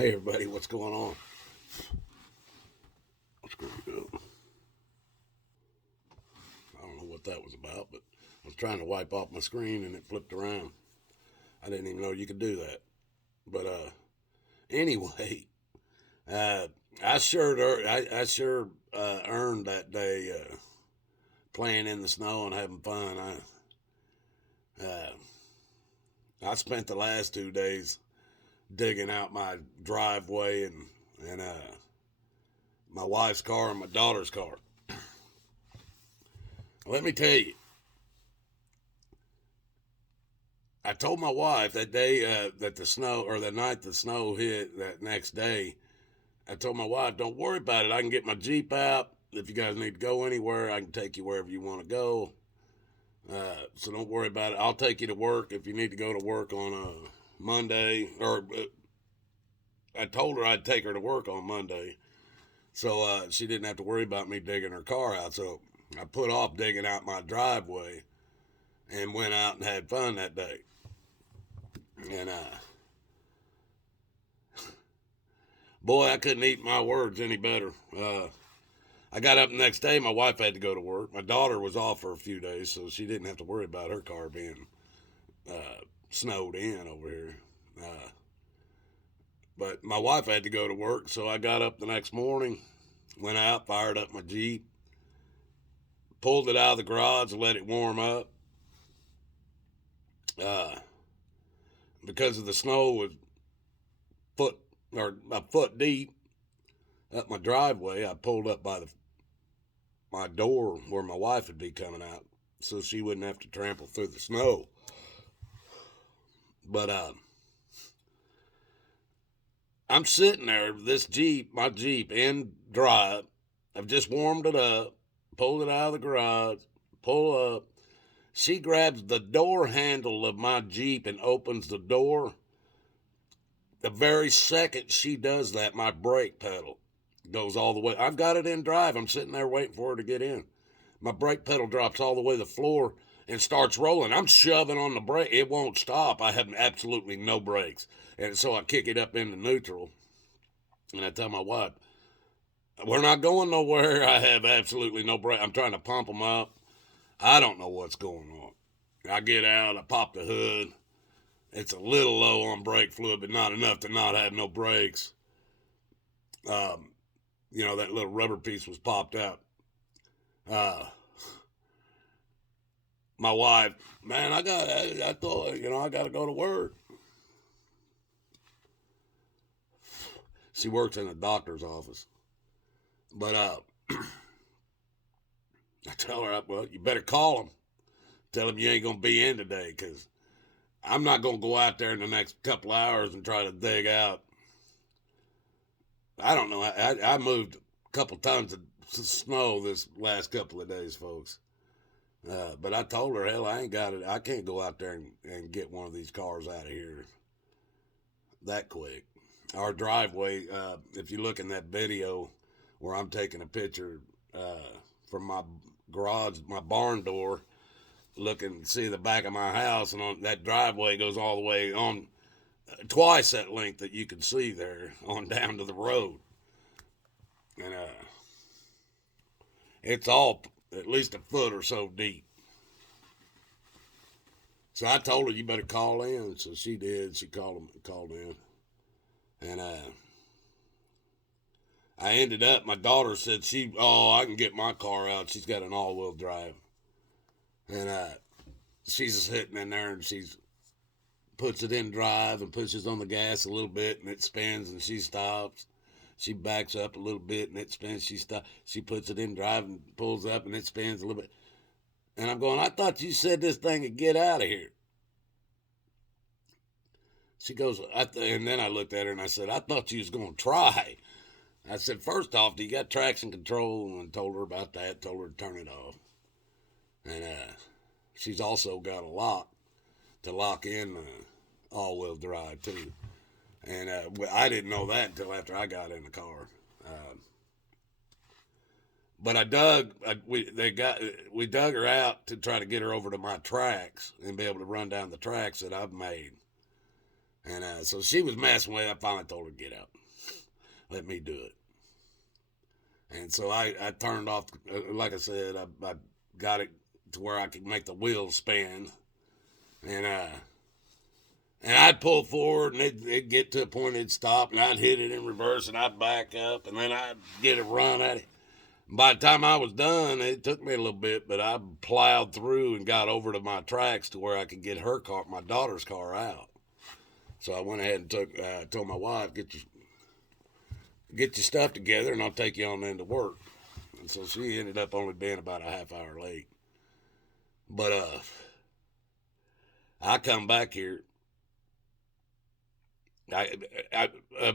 Hey everybody, what's going on? What's going on? I don't know what that was about, but I was trying to wipe off my screen and it flipped around. I didn't even know you could do that. But anyway, uh, I sure earned that day playing in the snow and having fun. I spent the last 2 days digging out my driveway and my wife's car and my daughter's car. Let me tell you, I told my wife that day that the snow, or the night the snow hit that next day, I told my wife, don't worry about it. I can get my Jeep out. If you guys need to go anywhere, I can take you wherever you want to go. So don't worry about it. I'll take you to work if you need to go to work on a Monday. Or I told her I'd take her to work on Monday. So she didn't have to worry about me digging her car out. So I put off digging out my driveway and went out and had fun that day. And boy, I couldn't eat my words any better. I got up the next day. My wife had to go to work. My daughter was off for a few days, so she didn't have to worry about her car being snowed in over here. But my wife had to go to work, so I got up the next morning, went out, fired up my Jeep, pulled it out of the garage, and let it warm up. Uh, because of the snow was foot or a foot deep up my driveway, I pulled up by my door where my wife would be coming out, so she wouldn't have to trample through the snow. But I'm sitting there, my Jeep in drive. I've just warmed it up, pulled it out of the garage, pull up. She grabs the door handle of my Jeep and opens the door. The very second she does that, my brake pedal goes all the way. I've got it in drive. I'm sitting there waiting for her to get in. My brake pedal drops all the way to the floor and starts rolling. I'm shoving on the brake. It won't stop. I have absolutely no brakes. And so I kick it up into neutral. And I tell my wife, we're not going nowhere. I have absolutely no brake. I'm trying to pump them up. I don't know what's going on. I get out. I pop the hood. It's a little low on brake fluid, but not enough to not have no brakes. That little rubber piece was popped out. Uh, my wife, man, I thought, I got to go to work. She works in a doctor's office. But I tell her, well, you better call them. Tell them you ain't going to be in today because I'm not going to go out there in the next couple hours and try to dig out. I don't know. I moved a couple tons of snow this last couple of days, folks. But I told her, hell, I ain't got it. I can't go out there and get one of these cars out of here that quick. Our driveway, if you look in that video where I'm taking a picture from my garage, my barn door, looking see the back of my house, and on that driveway goes all the way on twice that length that you can see there on down to the road. And it's all at least a foot or so deep. So I told her, you better call in. So she did. She called in. And I ended up, my daughter said I can get my car out. She's got an all-wheel drive. And she's sitting in there and she's puts it in drive and pushes on the gas a little bit and it spins and she stops. She backs up a little bit and it spins. She stops. She puts it in drive and pulls up and it spins a little bit. And I'm going, I thought you said this thing would get out of here. She goes, and then I looked at her and I said, I thought you was going to try. I said, first off, do you got traction control? And told her about that, told her to turn it off. And she's also got a lock to lock in all-wheel drive, too. And I didn't know that until after I got in the car. But we dug her out to try to get her over to my tracks and be able to run down the tracks that I've made. And so she was messing with it. I finally told her to get out. Let me do it. And so I turned off, like I said, I got it to where I could make the wheels spin. And I'd pull forward and it'd get to a point it'd stop and I'd hit it in reverse and I'd back up and then I'd get a run at it. By the time I was done, it took me a little bit, but I plowed through and got over to my tracks to where I could get her car, my daughter's car, out. So I went ahead and told my wife, get your stuff together and I'll take you on into work. And so she ended up only being about a half hour late. But I come back here.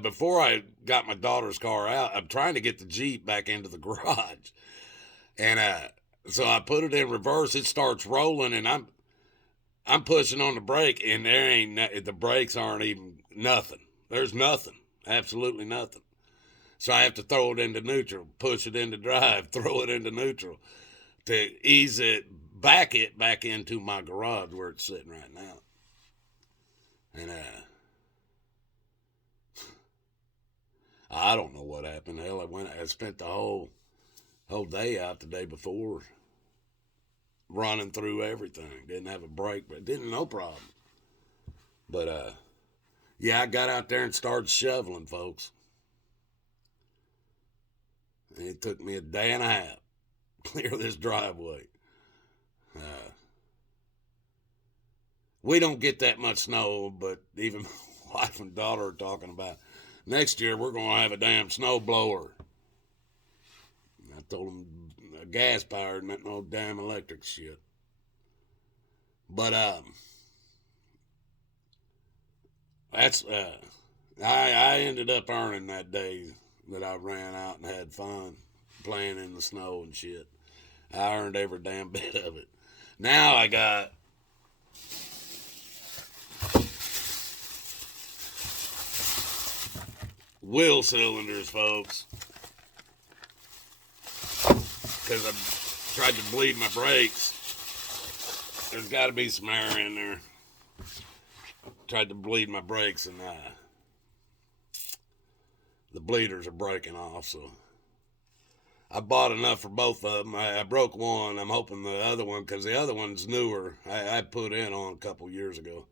Before I got my daughter's car out, I'm trying to get the Jeep back into the garage. And so I put it in reverse. It starts rolling, and I'm pushing on the brake, and the brakes aren't even nothing. There's nothing, absolutely nothing. So I have to throw it into neutral, push it into drive, throw it into neutral to ease it back into my garage where it's sitting right now. And I don't know what happened. Hell, I spent the whole day out the day before running through everything. Didn't have a break, but didn't no problem. But yeah, I got out there and started shoveling, folks. And it took me a day and a half to clear this driveway. We don't get that much snow, but even my wife and daughter are talking about next year we're going to have a damn snow blower. I told them gas powered, not no damn electric shit. But that's I ended up earning that day that I ran out and had fun playing in the snow and shit. I earned every damn bit of it. Now I got wheel cylinders, folks, because I tried to bleed my brakes. There's got to be some air in there. Tried to bleed my brakes, and the bleeders are breaking off, so I bought enough for both of them. I broke one. I'm hoping the other one, because the other one's newer. I put in on a couple years ago,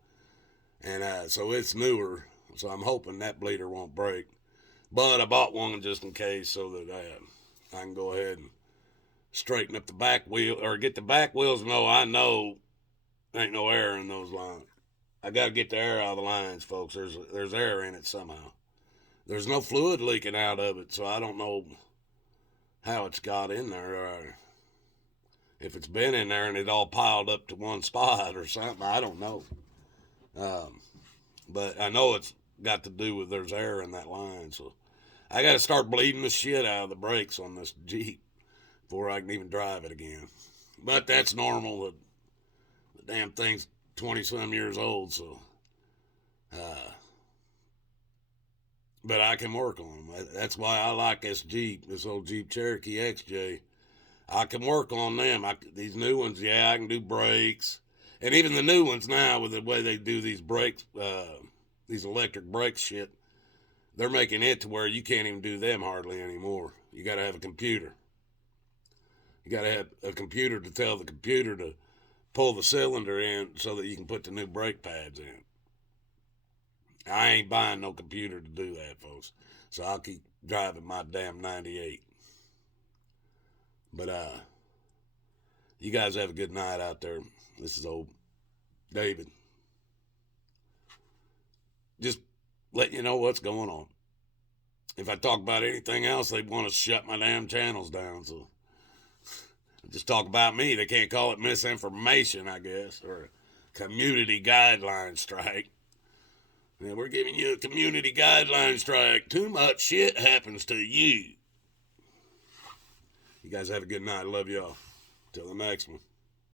and so it's newer, so I'm hoping that bleeder won't break. But I bought one just in case so that I can go ahead and straighten up the back wheel, or get the back wheels. No, I know ain't no air in those lines. I got to get the air out of the lines, folks. There's air in it somehow. There's no fluid leaking out of it, so I don't know how it's got in there, or if it's been in there and it all piled up to one spot or something. I don't know. But I know it's got to do with there's air in that line, so I got to start bleeding the shit out of the brakes on this Jeep before I can even drive it again. But that's normal. The damn thing's 20-some years old, so. But I can work on them. That's why I like this Jeep, this old Jeep Cherokee XJ. I can work on them. These new ones, yeah, I can do brakes. And even the new ones now, with the way they do these brakes, these electric brake shit, they're making it to where you can't even do them hardly anymore. You got to have a computer. You got to have a computer to tell the computer to pull the cylinder in so that you can put the new brake pads in. I ain't buying no computer to do that, folks. So I'll keep driving my damn 98. But you guys have a good night out there. This is old David. Just letting you know what's going on. If I talk about anything else, they want to shut my damn channels down. So just talk about me. They can't call it misinformation, I guess, or a community guideline strike. Yeah, we're giving you a community guideline strike. Too much shit happens to you. You guys have a good night. Love y'all. Till the next one.